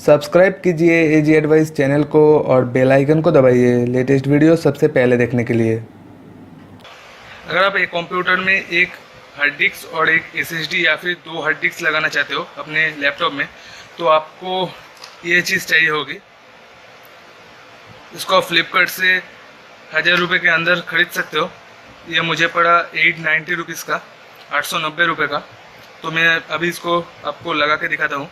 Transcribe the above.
सब्सक्राइब कीजिए एजी advice channel को और बेल आइकन को दबाइए लेटेस्ट वीडियो सबसे पहले देखने के लिए। अगर आप एक कंप्यूटर में एक हार्ड डिस्क और एक एसएसडी या फिर 2 हार्ड डिस्क लगाना चाहते हो अपने लैपटॉप में, तो आपको ये चीज़ चाहिए होगी। इसको आप फ्लिपकार्ट से 1000 रुपये के अंदर ख़रीद सकते हो। ये मुझे पड़ा 890 रुपीज़ का, 890 रुपये का। तो मैं अभी इसको आपको लगा के दिखाता हूँ।